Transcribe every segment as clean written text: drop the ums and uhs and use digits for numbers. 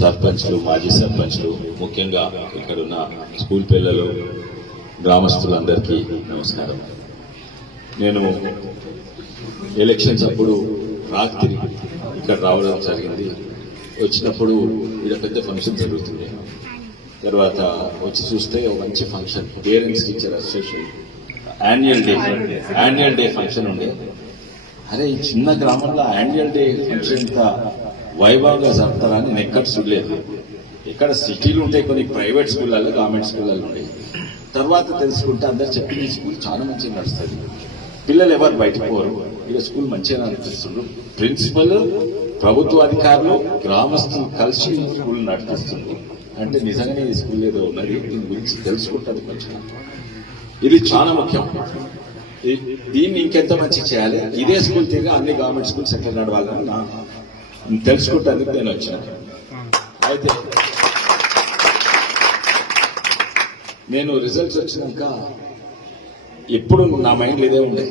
సర్పంచ్లు, మాజీ సర్పంచ్లు, ముఖ్యంగా ఇక్కడున్న స్కూల్ పిల్లలు, గ్రామస్తులందరికీ నమస్కారం. నేను ఎలక్షన్స్ అప్పుడు రాత్రి ఇక్కడ రావడం జరిగింది. వచ్చినప్పుడు ఇక్కడ పెద్ద ఫంక్షన్ జరుగుతుంది. తర్వాత వచ్చి చూస్తే ఒక మంచి function, parents teacher association annual day function ఉండే. అరే, ఈ చిన్న గ్రామంలో యాన్యువల్ డే ఫంక్షన్ ఇంత వైభవంగా జరుపుతారా అని నేను ఎక్కడ చూడలేదు. ఇక్కడ సిటీలు ఉంటాయి, కొన్ని ప్రైవేట్ స్కూళ్ళల్లో, గవర్నమెంట్ స్కూళ్ళల్లో ఉంటాయి. తర్వాత తెలుసుకుంటే అందరు చెప్పి ఈ స్కూల్ చాలా మంచిగా నడుస్తుంది, పిల్లలు ఎవరు బయటకు పోరు, ఇక స్కూల్ మంచిగా నడిపిస్తుండ్రు, ప్రిన్సిపల్, ప్రభుత్వ అధికారులు, గ్రామస్తులు కలిసి స్కూల్ నడిపిస్తుండ్రు అంటే నిజంగానే ఈ స్కూల్ ఏదో ఉన్నది. దీని గురించి తెలుసుకుంటుంది మంచిగా. ఇది చాలా ముఖ్యం. దీన్ని ఇంకెంత మంచి చేయాలి, ఇదే స్కూల్ తిరిగి అన్ని గవర్నమెంట్ స్కూల్స్ ఎట్లా నడవాలని తెలుసుకుంటానికి నేను వచ్చాను. అయితే నేను రిజల్ట్స్ వచ్చినాక ఎప్పుడు నా మైండ్లో ఇదే ఉండే,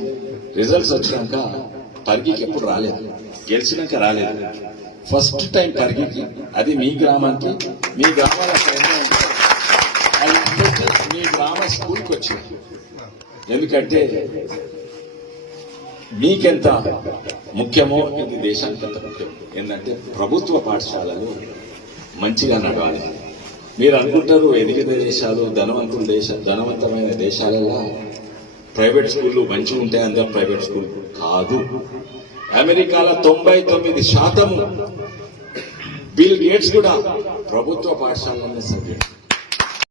రిజల్ట్స్ వచ్చినాక పరిగికి ఎప్పుడు రాలేదు, గెలిచినాక రాలేదు. ఫస్ట్ టైం పరిగికి, అది మీ గ్రామానికి, మీ గ్రామాల మీ గ్రామ స్కూల్కి వచ్చింది. ఎందుకంటే మీకెంత ముఖ్యమో ఇది దేశానికి ఎంత ముఖ్యం. ఏంటంటే ప్రభుత్వ పాఠశాలలు మంచిగా నడవాలి. మీరు అనుకుంటారు ఎదిగిన దేశాలు, ధనవంతమైన దేశాలలో ప్రైవేట్ స్కూళ్ళు మంచిగా ఉంటాయి, అందరూ ప్రైవేట్ స్కూల్ కాదు. అమెరికాలో 99% బిల్ గేట్స్ కూడా ప్రభుత్వ పాఠశాలలోనే చదివాడు.